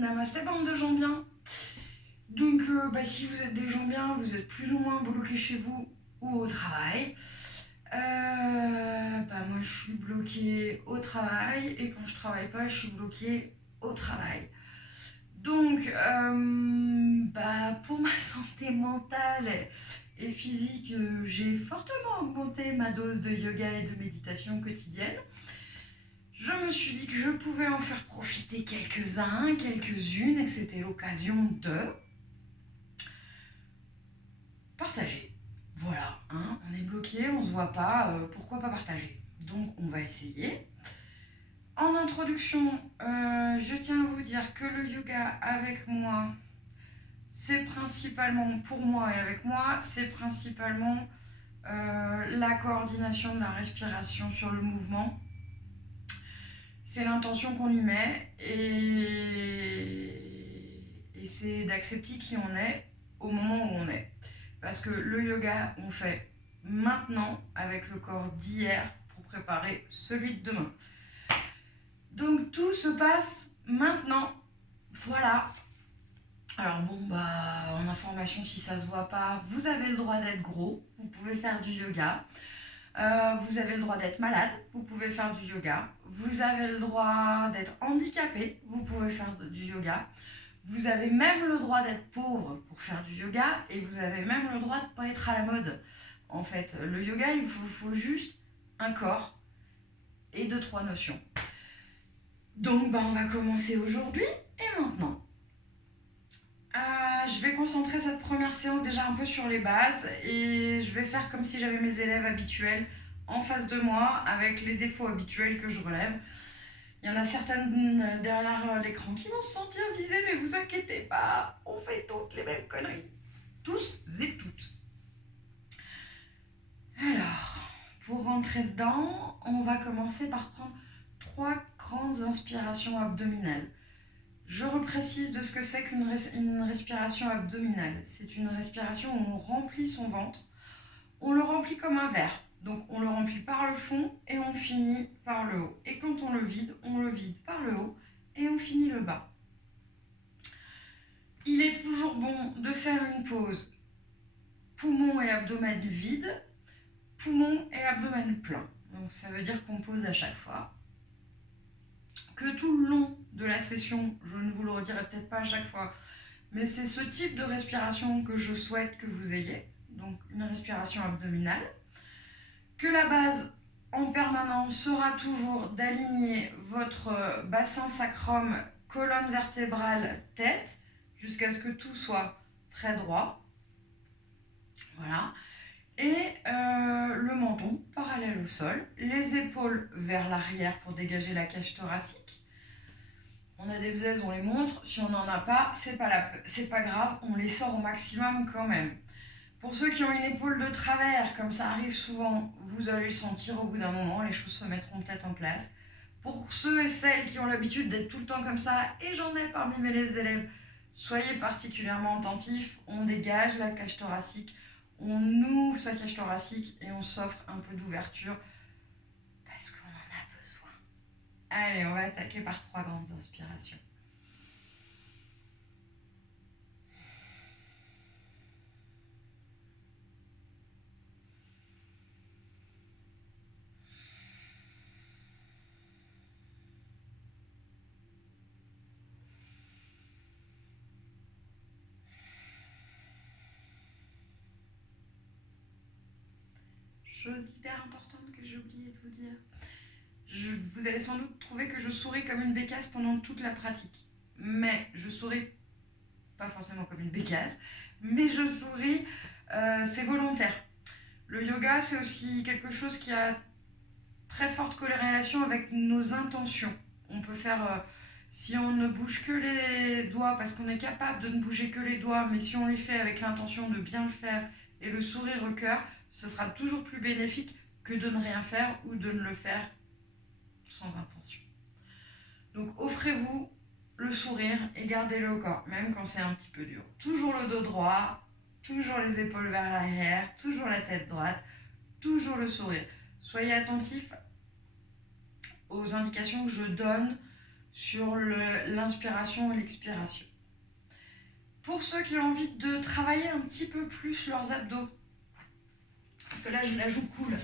Namasté bande de gens bien. Donc si vous êtes des gens bien, vous êtes plus ou moins bloqués chez vous ou au travail. Moi je suis bloquée au travail et quand je travaille pas, je suis bloquée au travail. Donc pour ma santé mentale et physique, j'ai fortement augmenté ma dose de yoga et de méditation quotidienne. Je me suis dit que je pouvais en faire profiter quelques-uns, quelques-unes, et que c'était l'occasion de partager. Voilà, hein, on est bloqué, on se voit pas, pourquoi pas partager? Donc on va essayer. En introduction, je tiens à vous dire que le yoga avec moi, c'est principalement pour moi et avec moi, c'est principalement la coordination de la respiration sur le mouvement. C'est l'intention qu'on y met et c'est d'accepter qui on est au moment où on est. Parce que le yoga, on fait maintenant avec le corps d'hier pour préparer celui de demain. Donc tout se passe maintenant. Voilà. Alors en information, si ça se voit pas, vous avez le droit d'être gros, vous pouvez faire du yoga. Vous avez le droit d'être malade, vous pouvez faire du yoga. Vous avez le droit d'être handicapé, vous pouvez faire du yoga. Vous avez même le droit d'être pauvre pour faire du yoga et vous avez même le droit de ne pas être à la mode. En fait, le yoga, il faut juste un corps et 2-3 notions. Donc, on va commencer aujourd'hui et maintenant. Je vais concentrer cette première séance déjà un peu sur les bases et je vais faire comme si j'avais mes élèves habituels en face de moi avec les défauts habituels que je relève. Il y en a certaines derrière l'écran qui vont se sentir visées, mais vous inquiétez pas, on fait toutes les mêmes conneries. Tous et toutes. Alors, pour rentrer dedans, on va commencer par prendre 3 grandes inspirations abdominales. Je reprécise de ce que c'est qu'une respiration abdominale. C'est une respiration où on remplit son ventre. On le remplit comme un verre. Donc on le remplit par le fond et on finit par le haut. Et quand on le vide par le haut et on finit le bas. Il est toujours bon de faire une pause poumon et abdomen vide, poumon et abdomen plein. Donc ça veut dire qu'on pose à chaque fois. Que tout le long de la session, je ne vous le redirai peut-être pas à chaque fois, mais c'est ce type de respiration que je souhaite que vous ayez, donc une respiration abdominale. Que la base en permanence sera toujours d'aligner votre bassin sacrum, colonne vertébrale, tête, jusqu'à ce que tout soit très droit. Voilà. Et le menton parallèle au sol, les épaules vers l'arrière pour dégager la cage thoracique. On a des bzaises, on les montre. Si on n'en a pas, c'est pas grave, on les sort au maximum quand même. Pour ceux qui ont une épaule de travers, comme ça arrive souvent, vous allez le sentir au bout d'un moment, les choses se mettront peut-être en place. Pour ceux et celles qui ont l'habitude d'être tout le temps comme ça, et j'en ai parmi mes élèves, soyez particulièrement attentifs, on dégage la cage thoracique, on ouvre sa cage thoracique et on s'offre un peu d'ouverture parce qu'on en a besoin. Allez, on va attaquer par 3 grandes inspirations. Chose hyper importante que j'ai oublié de vous dire. Vous allez sans doute trouver que je souris comme une bécasse pendant toute la pratique. Mais je souris, pas forcément comme une bécasse, mais je souris, c'est volontaire. Le yoga, c'est aussi quelque chose qui a très forte corrélation avec nos intentions. On peut faire, si on ne bouge que les doigts, parce qu'on est capable de ne bouger que les doigts, mais si on les fait avec l'intention de bien le faire et le sourire au cœur, ce sera toujours plus bénéfique que de ne rien faire ou de ne le faire sans intention. Donc offrez-vous le sourire et gardez-le au corps, même quand c'est un petit peu dur. Toujours le dos droit, toujours les épaules vers l'arrière, toujours la tête droite, toujours le sourire. Soyez attentifs aux indications que je donne sur l'inspiration et l'expiration. Pour ceux qui ont envie de travailler un petit peu plus leurs abdos, parce que là je la joue cool,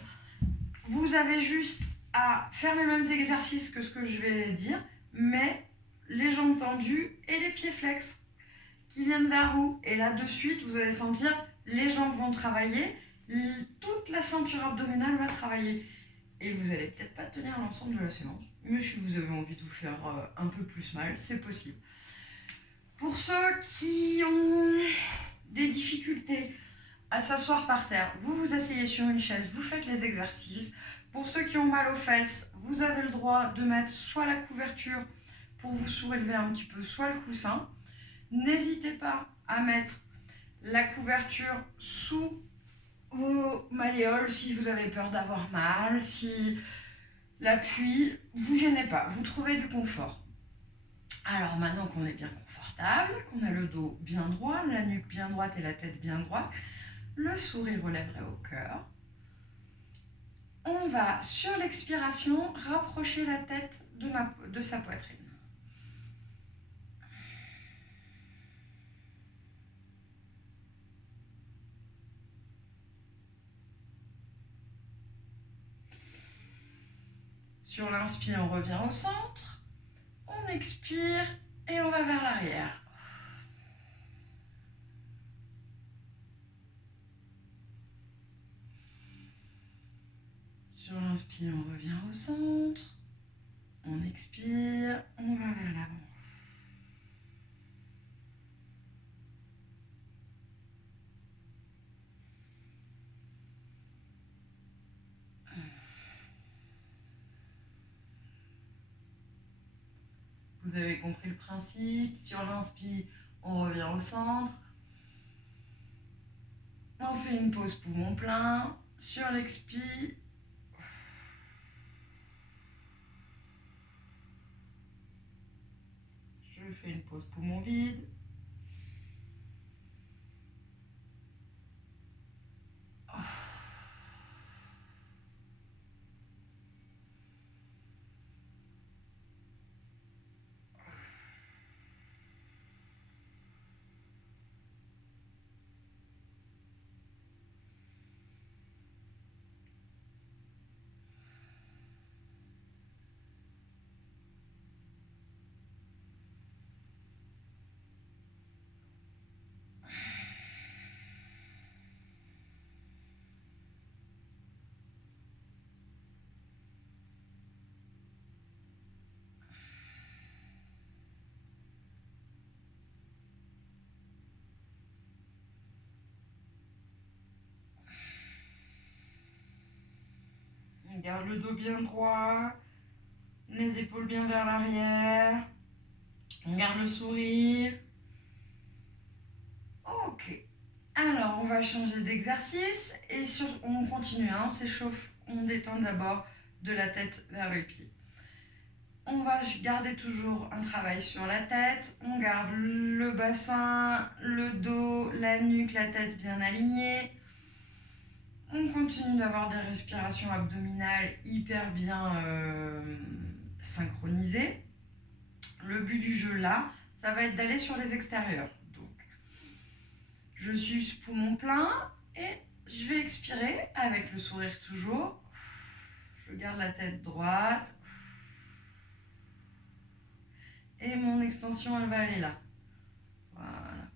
vous avez juste à faire les mêmes exercices que ce que je vais dire, mais les jambes tendues et les pieds flex qui viennent vers vous. Et là de suite, vous allez sentir les jambes vont travailler, toute la ceinture abdominale va travailler. Et vous n'allez peut-être pas tenir l'ensemble de la séance, mais si vous avez envie de vous faire un peu plus mal, c'est possible. Pour ceux qui ont des difficultés à s'asseoir par terre, vous vous asseyez sur une chaise, vous faites les exercices. Pour ceux qui ont mal aux fesses, vous avez le droit de mettre soit la couverture pour vous soulever un petit peu, soit le coussin. N'hésitez pas à mettre la couverture sous vos malléoles si vous avez peur d'avoir mal, si l'appui, vous gênez pas, vous trouvez du confort. Alors maintenant qu'on est bien confortable, qu'on a le dos bien droit, la nuque bien droite et la tête bien droite, le sourire aux lèvres et au cœur, on va sur l'expiration rapprocher la tête de sa poitrine. Sur l'inspire, on revient au centre, on expire et on va vers l'arrière. Sur l'inspire, on revient au centre, on expire, on va vers l'avant. Vous avez compris le principe. Sur l'inspire, on revient au centre. On fait une pause poumon plein. Sur l'expire, je fais une pause poumon vide. On garde le dos bien droit, les épaules bien vers l'arrière. On garde le sourire. Ok. Alors, on va changer d'exercice et on continue. On s'échauffe, on détend d'abord de la tête vers les pieds. On va garder toujours un travail sur la tête. On garde le bassin, le dos, la nuque, la tête bien alignée. On continue d'avoir des respirations abdominales hyper bien synchronisées. Le but du jeu là, ça va être d'aller sur les extérieurs. Donc, je suis poumon plein et je vais expirer avec le sourire toujours. Je garde la tête droite. Et mon extension, elle va aller là. Voilà.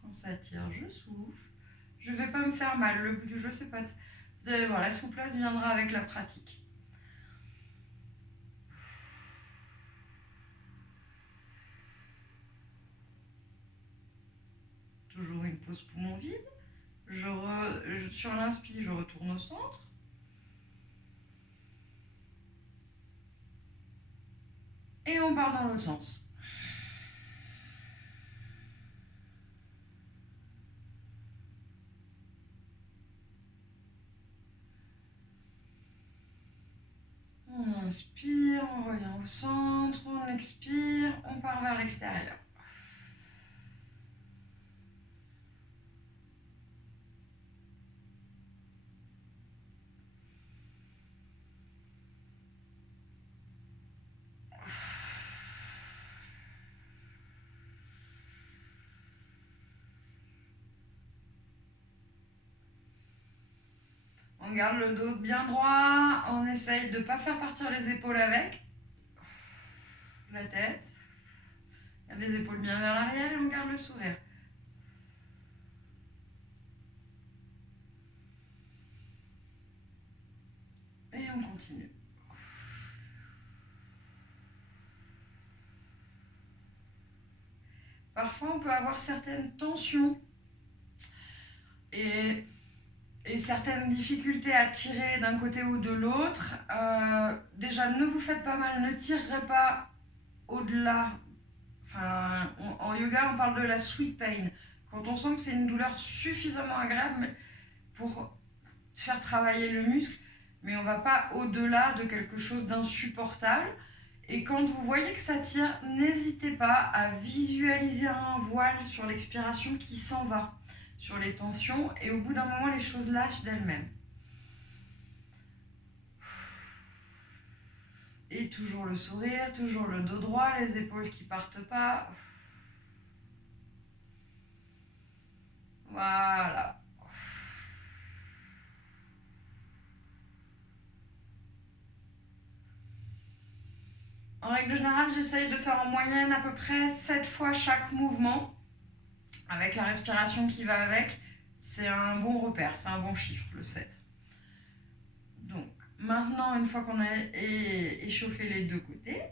Quand ça tire, je souffle. Je ne vais pas me faire mal. Le but du jeu, c'est pas... Vous allez voir, la souplesse viendra avec la pratique. Toujours une pause poumon vide. Sur l'inspire, je retourne au centre. Et on part dans l'autre sens. On inspire, on revient au centre, on expire, on part vers l'extérieur. On garde le dos bien droit, on essaye de ne pas faire partir les épaules avec. La tête. On garde les épaules bien vers l'arrière et on garde le sourire. Et on continue. Parfois, on peut avoir certaines tensions et certaines difficultés à tirer d'un côté ou de l'autre. Déjà, ne vous faites pas mal, ne tirez pas au-delà. Enfin, en yoga, on parle de la sweet pain. Quand on sent que c'est une douleur suffisamment agréable pour faire travailler le muscle, mais on ne va pas au-delà de quelque chose d'insupportable. Et quand vous voyez que ça tire, n'hésitez pas à visualiser un voile sur l'expiration qui s'en va, sur les tensions, et au bout d'un moment, les choses lâchent d'elles-mêmes. Et toujours le sourire, toujours le dos droit, les épaules qui partent pas. Voilà. En règle générale, j'essaye de faire en moyenne à peu près 7 fois chaque mouvement, avec la respiration qui va avec. C'est un bon repère, c'est un bon chiffre, le 7. Donc, maintenant, une fois qu'on a échauffé les deux côtés,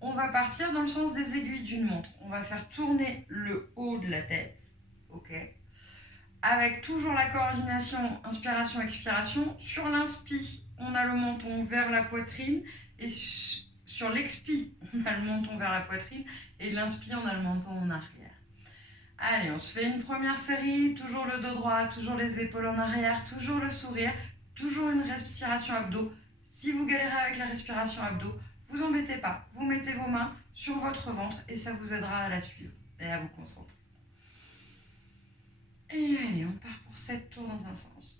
on va partir dans le sens des aiguilles d'une montre. On va faire tourner le haut de la tête, ok, avec toujours la coordination inspiration-expiration. Sur l'inspi, on a le menton vers la poitrine, et sur l'expi, on a le menton vers la poitrine, et l'inspi, on a le menton en arrière. Allez, on se fait une première série, toujours le dos droit, toujours les épaules en arrière, toujours le sourire, toujours une respiration abdos. Si vous galérez avec la respiration abdos, vous embêtez pas, vous mettez vos mains sur votre ventre et ça vous aidera à la suivre et à vous concentrer. Et allez, on part pour 7 tours dans un sens.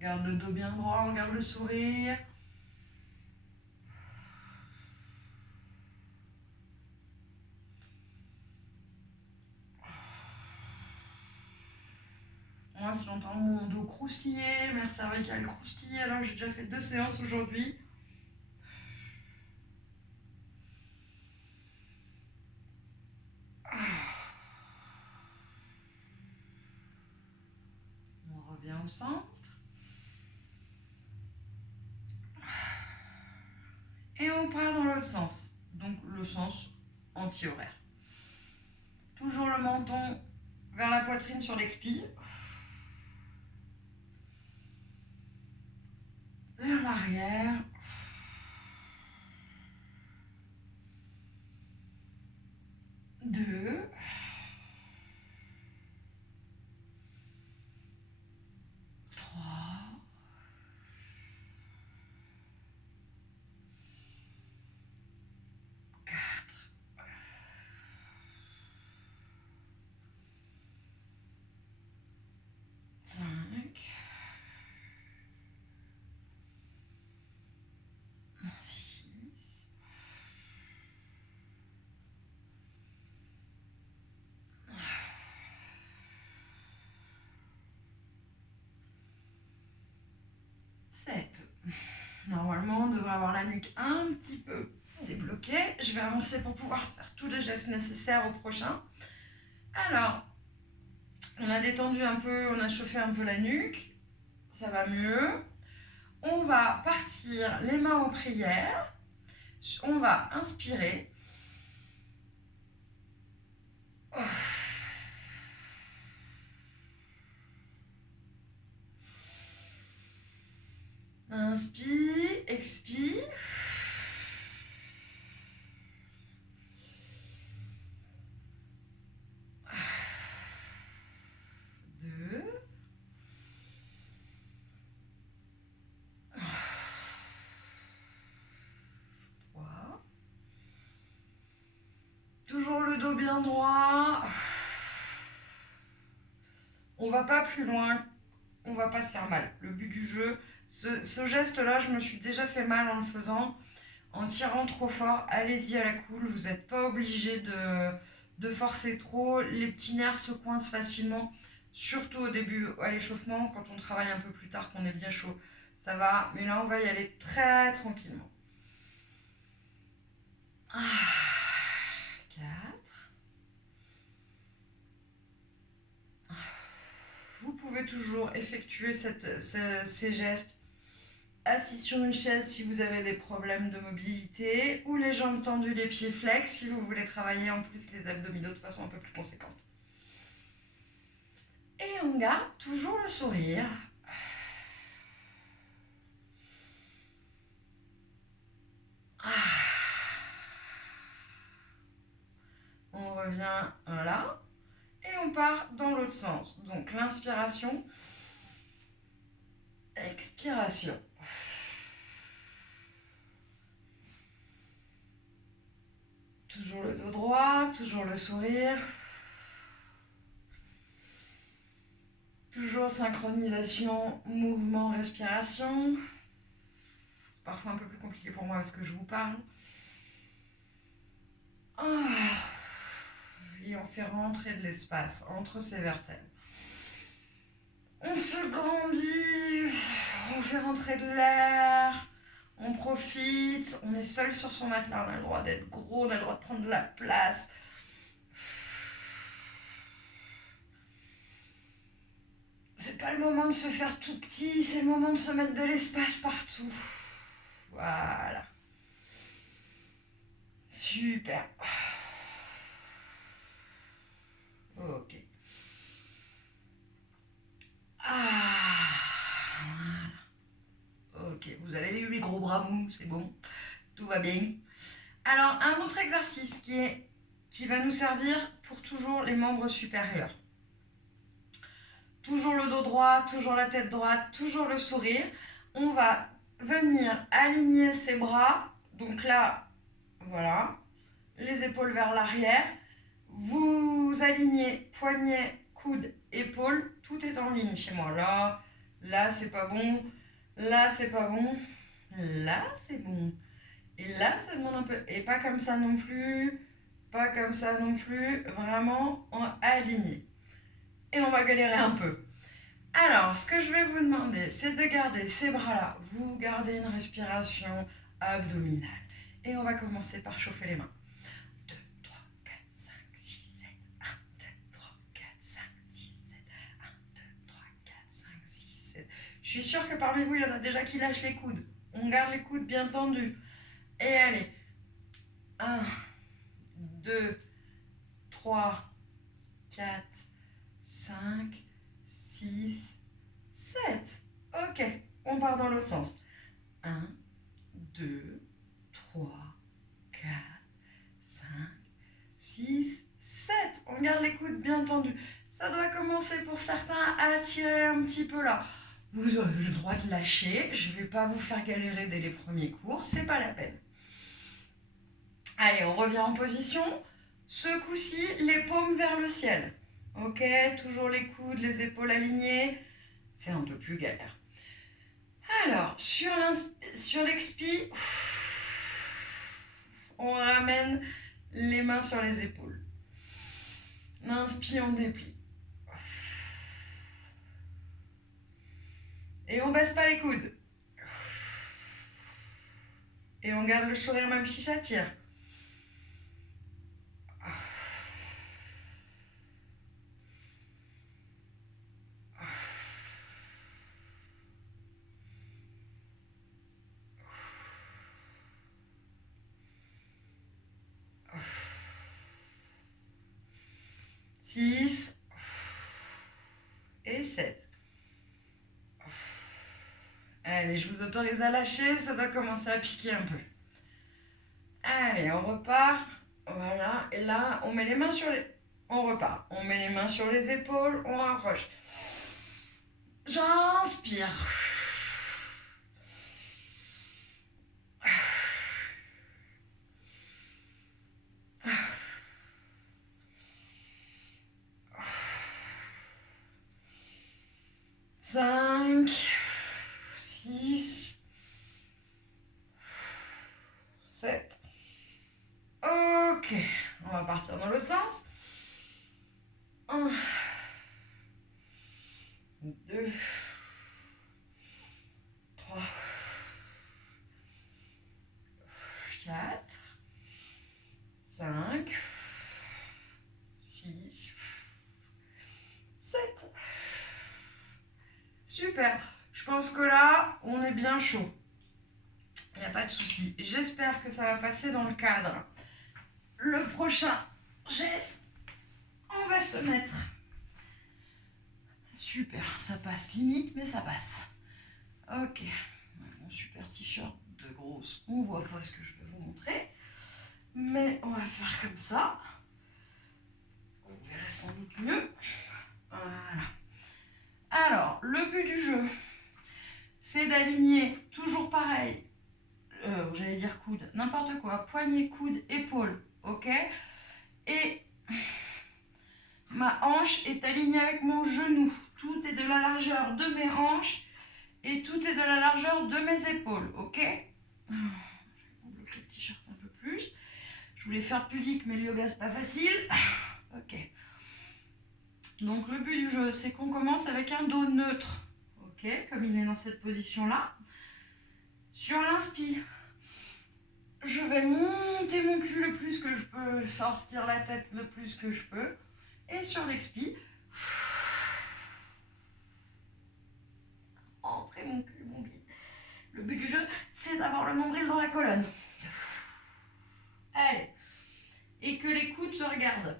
Garde le dos bien droit, on garde le sourire. Moi, si j'entends mon dos croustiller, mes cervicales croustiller, alors j'ai déjà fait 2 séances aujourd'hui. On revient au centre. Et on part dans l'autre sens, donc le sens anti-horaire. Toujours le menton vers la poitrine sur l'expi. Vers l'arrière. Deux. Trois. Quatre. 5. 6. 7. Normalement, on devrait avoir la nuque un petit peu débloquée. Je vais avancer pour pouvoir faire tous les gestes nécessaires au prochain. Alors, on a détendu un peu, on a chauffé un peu la nuque. Ça va mieux. On va partir les mains en prière. On va inspirer. Inspire, expire. le dos bien droit. On va pas plus loin, on va pas se faire mal. Le but du jeu, ce geste-là, je me suis déjà fait mal en le faisant. En tirant trop fort, allez-y à la cool. Vous n'êtes pas obligé de forcer trop. Les petits nerfs se coincent facilement, surtout au début, à l'échauffement. Quand on travaille un peu plus tard, qu'on est bien chaud, ça va. Mais là, on va y aller très tranquillement. 4. Vous pouvez toujours effectuer ces gestes assis sur une chaise si vous avez des problèmes de mobilité, ou les jambes tendues, les pieds flex si vous voulez travailler en plus les abdominaux de façon un peu plus conséquente. Et on garde toujours le sourire. On revient là et on part dans l'autre sens. Donc l'inspiration, expiration. Toujours le dos droit, toujours le sourire. Toujours synchronisation, mouvement, respiration. C'est parfois un peu plus compliqué pour moi parce que je vous parle. Et on fait rentrer de l'espace entre ces vertèbres. On se grandit, on fait rentrer de l'air, on profite, on est seul sur son matelas, on a le droit d'être gros, on a le droit de prendre de la place. C'est pas le moment de se faire tout petit, c'est le moment de se mettre de l'espace partout. Voilà. Super. Ok. Voilà. Ok, vous avez eu les gros bras mous, c'est bon. Tout va bien. Alors, un autre exercice qui va nous servir pour toujours les membres supérieurs. Toujours le dos droit, toujours la tête droite, toujours le sourire. On va venir aligner ses bras. Donc là, voilà, les épaules vers l'arrière. Vous alignez poignets, coudes, épaules. Tout est en ligne chez moi. Là c'est pas bon. Là, c'est pas bon. Là, c'est bon. Et là, ça demande un peu. Et pas comme ça non plus. Pas comme ça non plus. Vraiment aligné. Et on va galérer un peu. Alors, ce que je vais vous demander, c'est de garder ces bras-là. Vous gardez une respiration abdominale. Et on va commencer par chauffer les mains. 2, 3, 4, 5, 6, 7. 1, 2, 3, 4, 5, 6, 7. 1, 2, 3, 4, 5, 6, 7. Je suis sûre que parmi vous, il y en a déjà qui lâchent les coudes. On garde les coudes bien tendus. Et allez. 1, 2, 3, 4, 5, 6, 7. Ok, on part dans l'autre sens. 1, 2, 3, 4, 5, 6, 7. On garde les coudes bien tendus. Ça doit commencer pour certains à tirer un petit peu là. Vous avez le droit de lâcher. Je ne vais pas vous faire galérer dès les premiers cours. C'est pas la peine. Allez, on revient en position. Ce coup-ci, les paumes vers le ciel. Ok, toujours les coudes, les épaules alignées. C'est un peu plus galère. Alors, sur l'expi, on ramène les mains sur les épaules. L'inspire, on déplie. Et on baisse pas les coudes. Et on garde le sourire même si ça tire. Six et 7. Allez, je vous autorise à lâcher, ça doit commencer à piquer un peu. Allez, on repart. Voilà, et là, on met les mains sur les... On repart. On met les mains sur les épaules, on rapproche. J'inspire. 5, 6, 7. Ok, on va partir dans l'autre sens. 1, 2, 3, 4, 5, 6, 7. Super. Je pense que là, on est bien chaud. Il n'y a pas de souci. J'espère que ça va passer dans le cadre. Le prochain geste, on va se mettre. Super, ça passe limite, mais ça passe. Ok. Mon super t-shirt de grosse, on voit pas ce que je vais vous montrer. Mais on va faire comme ça. Vous verrez sans doute mieux. Voilà. Alors, le but du jeu, c'est d'aligner toujours pareil. J'allais dire coude, n'importe quoi. Poignet, coude, épaule. Ok. Et ma hanche est alignée avec mon genou. Tout est de la largeur de mes hanches et tout est de la largeur de mes épaules. Ok. Je vais bloquer le t-shirt un peu plus. Je voulais faire pudique, mais le yoga, c'est pas facile. Ok. Donc, le but du jeu, c'est qu'on commence avec un dos neutre. Ok, comme il est dans cette position-là. Sur l'inspire, je vais monter mon cul le plus que je peux, sortir la tête le plus que je peux. Et sur l'expire, entrer mon cul, mon bide. Le but du jeu, c'est d'avoir le nombril dans la colonne. Allez. Et que les coudes se regardent.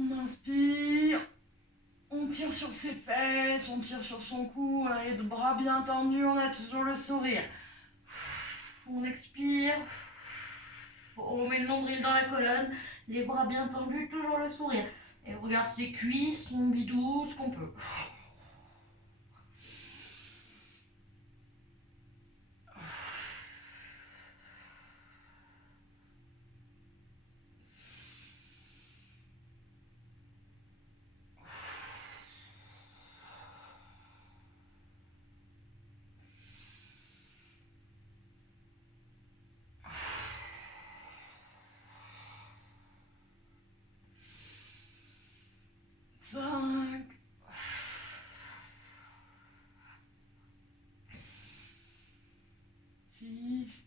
On inspire. On tire sur ses fesses, on tire sur son cou, on a les bras bien tendus, on a toujours le sourire. On expire. On met le nombril dans la colonne, les bras bien tendus, toujours le sourire. Et on regarde ses cuisses, son bidou, ce qu'on peut. 5, 6,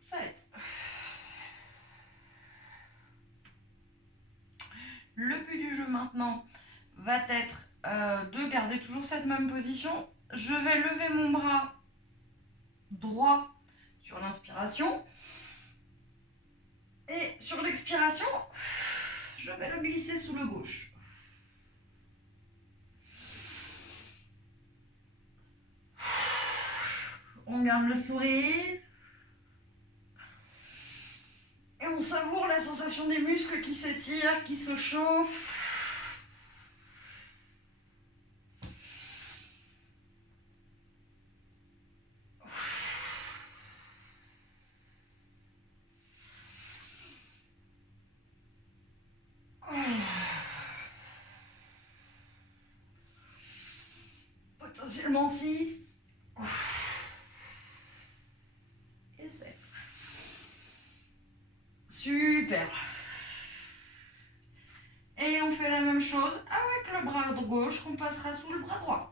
7. Le but du jeu maintenant va être de garder toujours cette même position. Je vais lever mon bras droit sur l'inspiration. Et sur l'expiration, je vais le glisser sous le gauche. On garde le sourire. Et on savoure la sensation des muscles qui s'étirent, qui se chauffent. Potentiellement 6. Et 7. Super. Et on fait la même chose avec le bras gauche qu'on passera sous le bras droit.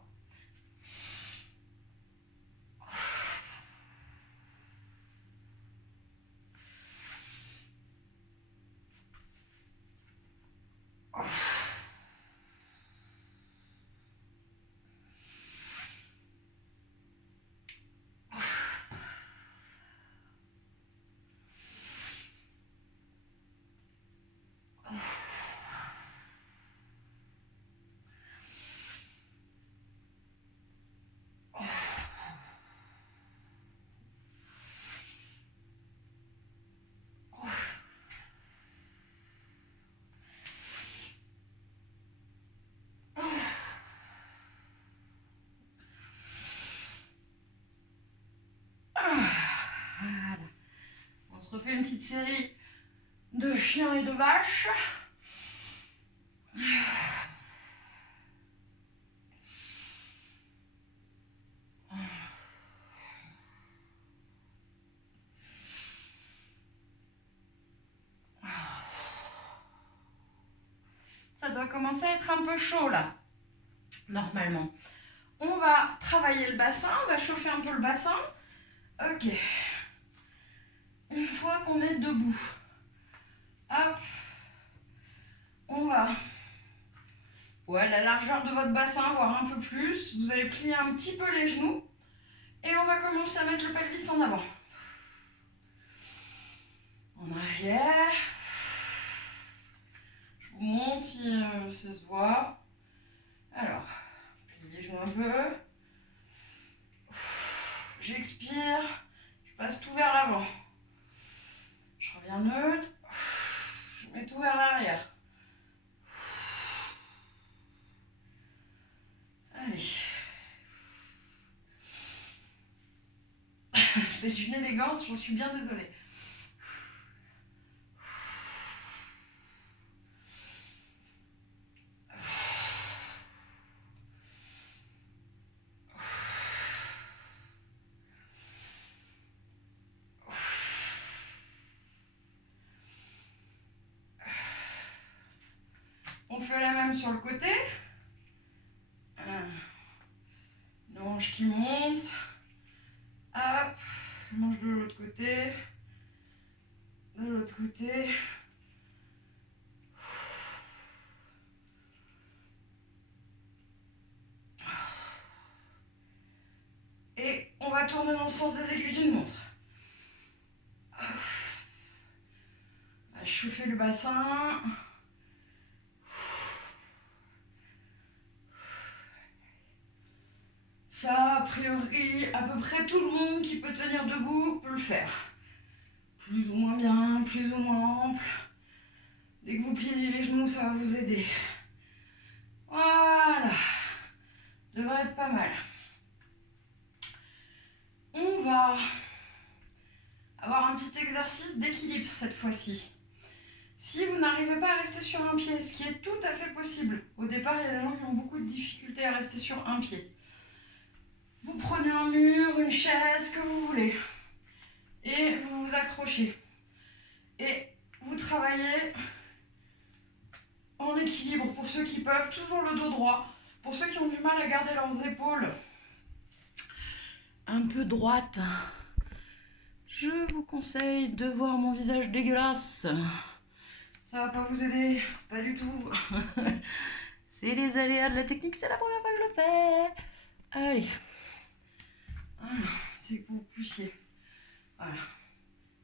se refait une petite série de chiens et de vaches. Ça doit commencer à être un peu chaud là, normalement. On va travailler le bassin, on va chauffer un peu le bassin. Ok. Une fois qu'on est debout, hop, on va, ouais, la largeur de votre bassin, voire un peu plus. Vous allez plier un petit peu les genoux et on va commencer à mettre le pelvis en avant. En arrière. Je vous montre si ça se voit. Alors, pliez les genoux un peu. J'expire, je passe tout vers l'avant. Je reviens neutre. Je mets tout vers l'arrière. Allez. C'est une élégance, j'en suis bien désolée. On fait la même sur le côté. Une hanche qui monte. Hop, manche de l'autre côté. De l'autre côté. Et on va tourner dans le sens des aiguilles d'une montre. On va chauffer le bassin. Ça, a priori, à peu près tout le monde qui peut tenir debout peut le faire. Plus ou moins bien, plus ou moins ample. Dès que vous pliez les genoux, ça va vous aider. Voilà. Devrait être pas mal. On va avoir un petit exercice d'équilibre cette fois-ci. Si vous n'arrivez pas à rester sur un pied, ce qui est tout à fait possible, au départ, il y a des gens qui ont beaucoup de difficultés à rester sur un pied. Vous prenez un mur, une chaise, ce que vous voulez, et vous vous accrochez. Et vous travaillez en équilibre pour ceux qui peuvent, toujours le dos droit. Pour ceux qui ont du mal à garder leurs épaules un peu droites, je vous conseille de voir mon visage dégueulasse. Ça va pas vous aider, pas du tout. C'est les aléas de la technique, c'est la première fois que je le fais. Allez. Voilà, c'est pour que vous puissiez. Voilà.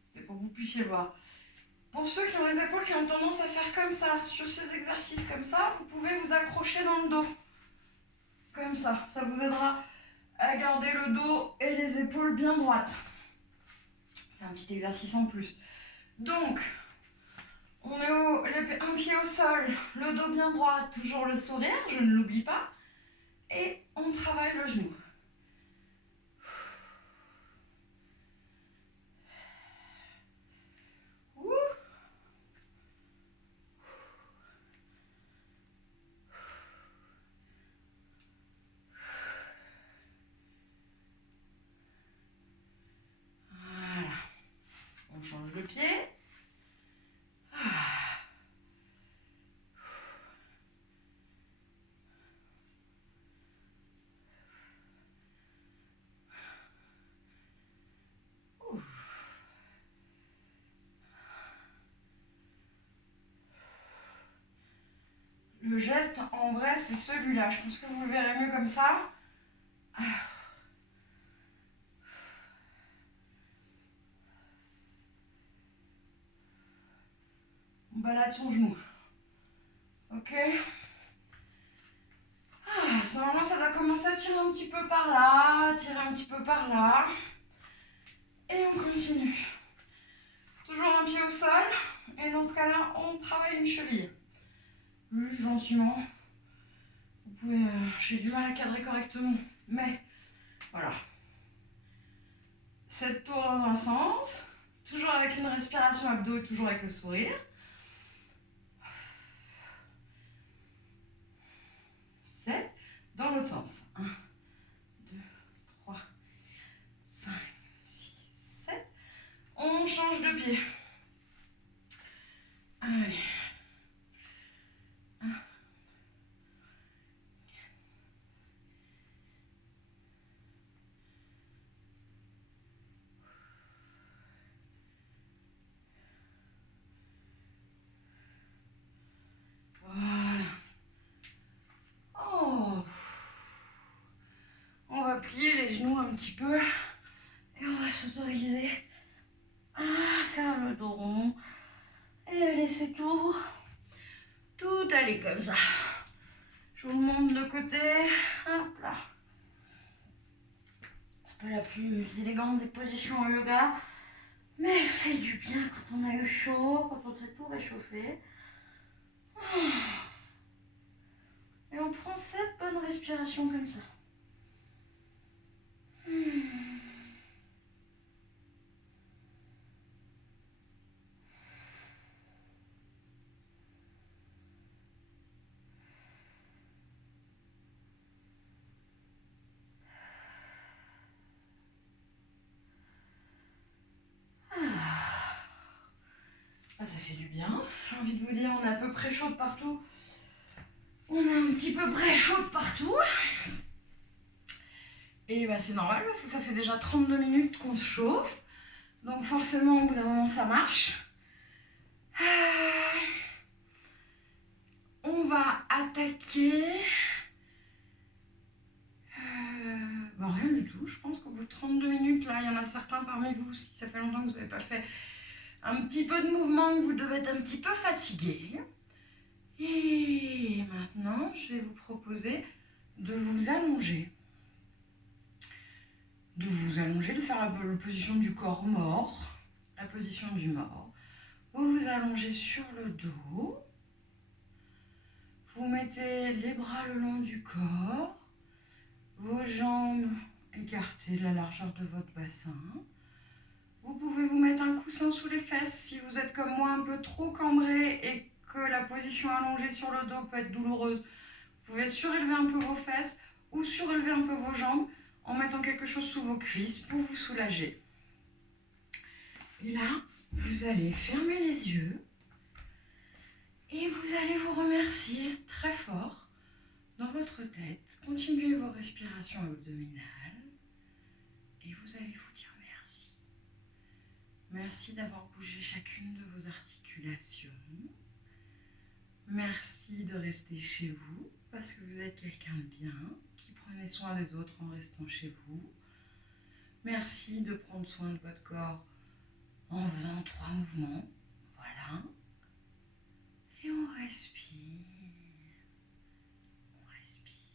C'était pour que vous puissiez voir. Pour ceux qui ont les épaules qui ont tendance à faire comme ça, sur ces exercices comme ça, vous pouvez vous accrocher dans le dos. Comme ça. Ça vous aidera à garder le dos et les épaules bien droites. C'est un petit exercice en plus. Donc, on est un pied au sol, le dos bien droit, toujours le sourire, je ne l'oublie pas. Et on travaille le genou. Voilà. On change le pied. Le geste, en vrai, c'est celui-là. Je pense que vous le verrez mieux comme ça. On balade son genou. Ok. Normalement, ça va commencer à tirer un petit peu par là, tirer un petit peu par là. Et on continue. Toujours un pied au sol. Et dans ce cas-là, on travaille une cheville. Plus gentiment. Vous pouvez... j'ai du mal à cadrer correctement. Mais, voilà. 7 tours dans un sens. Toujours avec une respiration abdo et toujours avec le sourire. 7. Dans l'autre sens. 1, 2, 3, 5, 6, 7. On change de pied. Allez. 1. Voilà. Oh. On va plier les genoux un petit peu et on va s'autoriser à faire le dos rond et à laisser tout aller comme ça. Je vous montre de côté. Hop là. C'est pas la plus élégante des positions en yoga, mais elle fait du bien quand on a eu chaud, quand on s'est tout réchauffé. Et on prend 7 bonnes respirations comme ça. Ah, ça fait du bien. J'ai envie de vous dire, on est à peu près chaud de partout. On est un petit peu près chaud de partout. Et bah, c'est normal parce que ça fait déjà 32 minutes qu'on se chauffe. Donc forcément, au bout d'un moment, ça marche. On va attaquer... Bah, rien du tout. Je pense qu'au bout de 32 minutes, là, il y en a certains parmi vous, si ça fait longtemps que vous n'avez pas fait un petit peu de mouvement, que vous devez être un petit peu fatigué. Et maintenant, je vais vous proposer de vous allonger. De vous allonger, de faire la position du corps mort, la position du mort. Vous vous allongez sur le dos. Vous mettez les bras le long du corps, vos jambes écartées de la largeur de votre bassin. Vous pouvez vous mettre un coussin sous les fesses si vous êtes comme moi un peu trop cambré et que la position allongée sur le dos peut être douloureuse. Vous pouvez surélever un peu vos fesses ou surélever un peu vos jambes en mettant quelque chose sous vos cuisses pour vous soulager. Et là, vous allez fermer les yeux et vous allez vous remercier très fort dans votre tête. Continuez vos respirations abdominales et vous allez vous dire merci. Merci d'avoir bougé chacune de vos articulations. Merci de rester chez vous parce que vous êtes quelqu'un de bien, qui prenez soin des autres en restant chez vous. Merci de prendre soin de votre corps en faisant 3 mouvements. Voilà. Et on respire. On respire.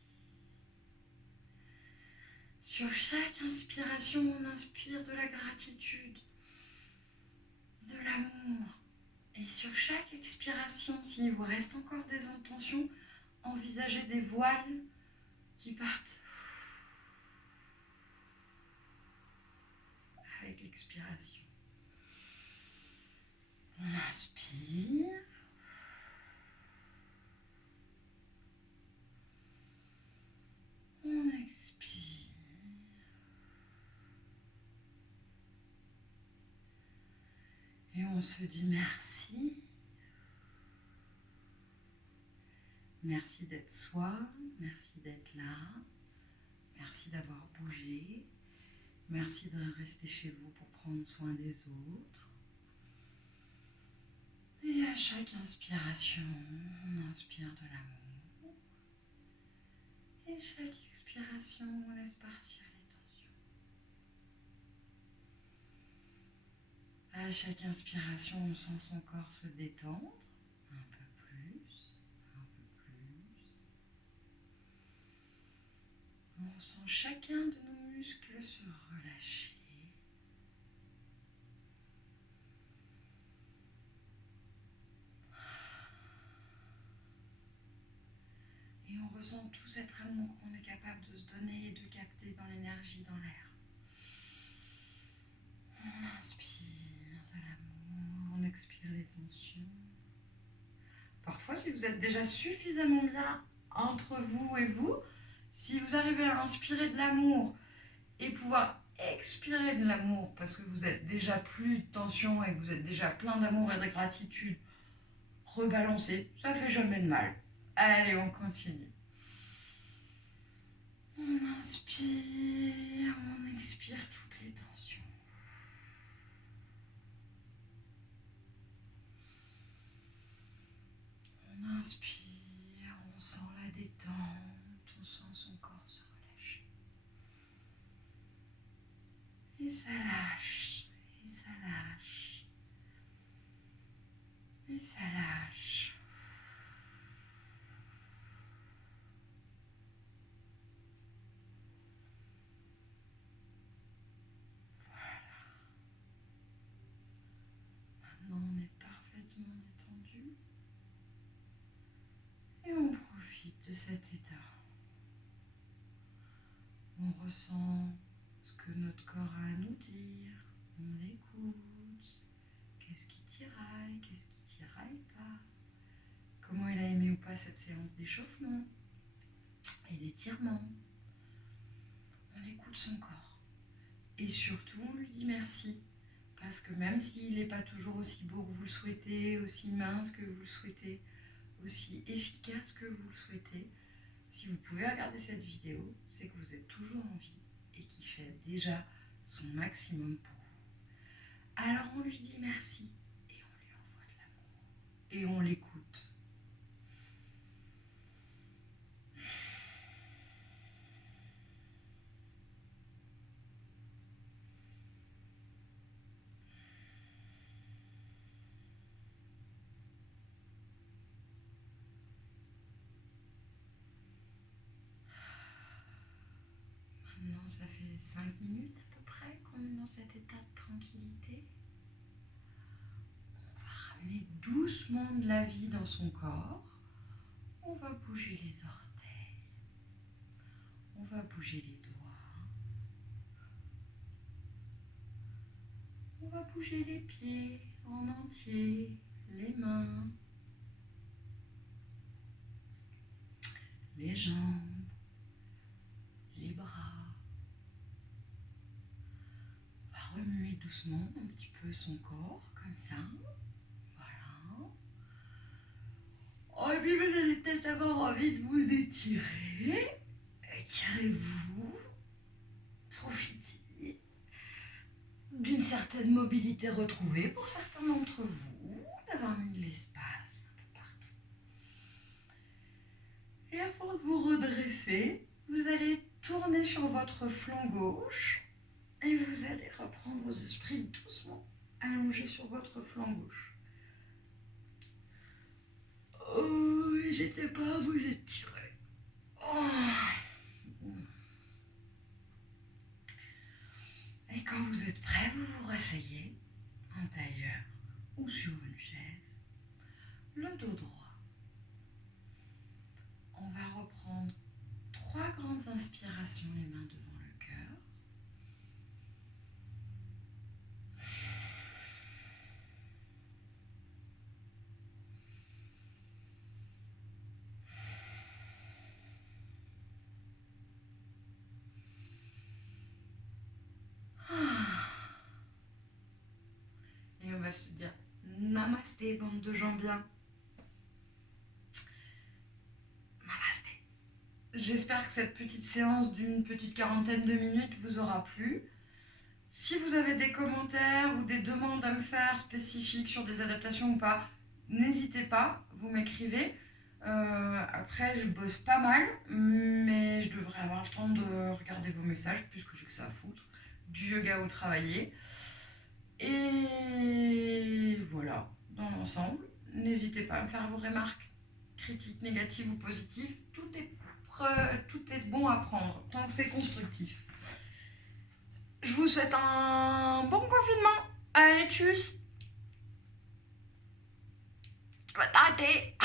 Sur chaque inspiration, on inspire de la gratitude, de l'amour. Et sur chaque expiration, s'il vous reste encore des intentions, envisagez des voiles qui partent avec l'expiration. On inspire. On expire. Et on se dit merci. Merci d'être soi, merci d'être là, merci d'avoir bougé, merci de rester chez vous pour prendre soin des autres. Et à chaque inspiration, on inspire de l'amour. Et chaque expiration, on laisse partir les tensions. À chaque inspiration, on sent son corps se détendre un peu plus, un peu plus. On sent chacun de nos muscles se relâcher. Et on ressent tout cet amour qu'on est capable de se donner et de capter dans l'énergie, dans l'air. On inspire si vous êtes déjà suffisamment bien entre vous et vous, si vous arrivez à inspirer de l'amour et pouvoir expirer de l'amour parce que vous êtes déjà plus de tension et que vous êtes déjà plein d'amour et de gratitude, rebalancez, ça fait jamais de mal. Allez, on continue. On inspire, on expire toutes les tensions. On inspire, on sent la détente, on sent son corps se relâcher. Et ça lâche, et ça lâche, et ça lâche. Maintenant, on est parfaitement détendu. Et on profite de cet état. On ressent ce que notre corps a à nous dire. On l'écoute. Qu'est-ce qui tiraille, qu'est-ce qui tiraille pas. Comment il a aimé ou pas cette séance d'échauffement et d'étirement. On écoute son corps. Et surtout, on lui dit merci. Parce que même s'il n'est pas toujours aussi beau que vous le souhaitez, aussi mince que vous le souhaitez, aussi efficace que vous le souhaitez, si vous pouvez regarder cette vidéo, c'est que vous êtes toujours en vie et qu'il fait déjà son maximum pour vous. Alors on lui dit merci et on lui envoie de l'amour et on l'écoute. Maintenant, ça fait 5 minutes à peu près qu'on est dans cet état de tranquillité. On va ramener doucement de la vie dans son corps. On va bouger les orteils. On va bouger les doigts. On va bouger les pieds en entier, les mains, les jambes, les bras. On va remuer doucement un petit peu son corps, comme ça. Voilà. Oh, et puis vous allez peut-être avoir envie de vous étirer. Étirez-vous. Profitez d'une certaine mobilité retrouvée pour certains d'entre vous, d'avoir mis de l'espace un peu partout. Et avant de vous redresser, vous allez tourner sur votre flanc gauche et vous allez reprendre vos esprits doucement allongés sur votre flanc gauche. Oh, n'hésitez pas à vous étirer. Oh. Et quand vous êtes prêt, vous vous rasseyez en tailleur ou sur une chaise, le dos droit. On va reprendre 3 grandes inspirations, les mains devant le cœur. Et on va se dire Namasté, bande de gens bien. Namasté. J'espère que cette petite séance d'une petite quarantaine de minutes vous aura plu. Si vous avez des commentaires ou des demandes à me faire spécifiques sur des adaptations ou pas, n'hésitez pas, vous m'écrivez. Après, je bosse pas mal, mais je devrais avoir le temps de regarder vos messages puisque j'ai que ça à foutre. Du yoga au travailler. Et voilà, dans l'ensemble, n'hésitez pas à me faire vos remarques, critiques négatives ou positives. Tout est bon à prendre, tant que c'est constructif. Je vous souhaite un bon confinement. Allez, tchuss. Tu vas t'arrêter.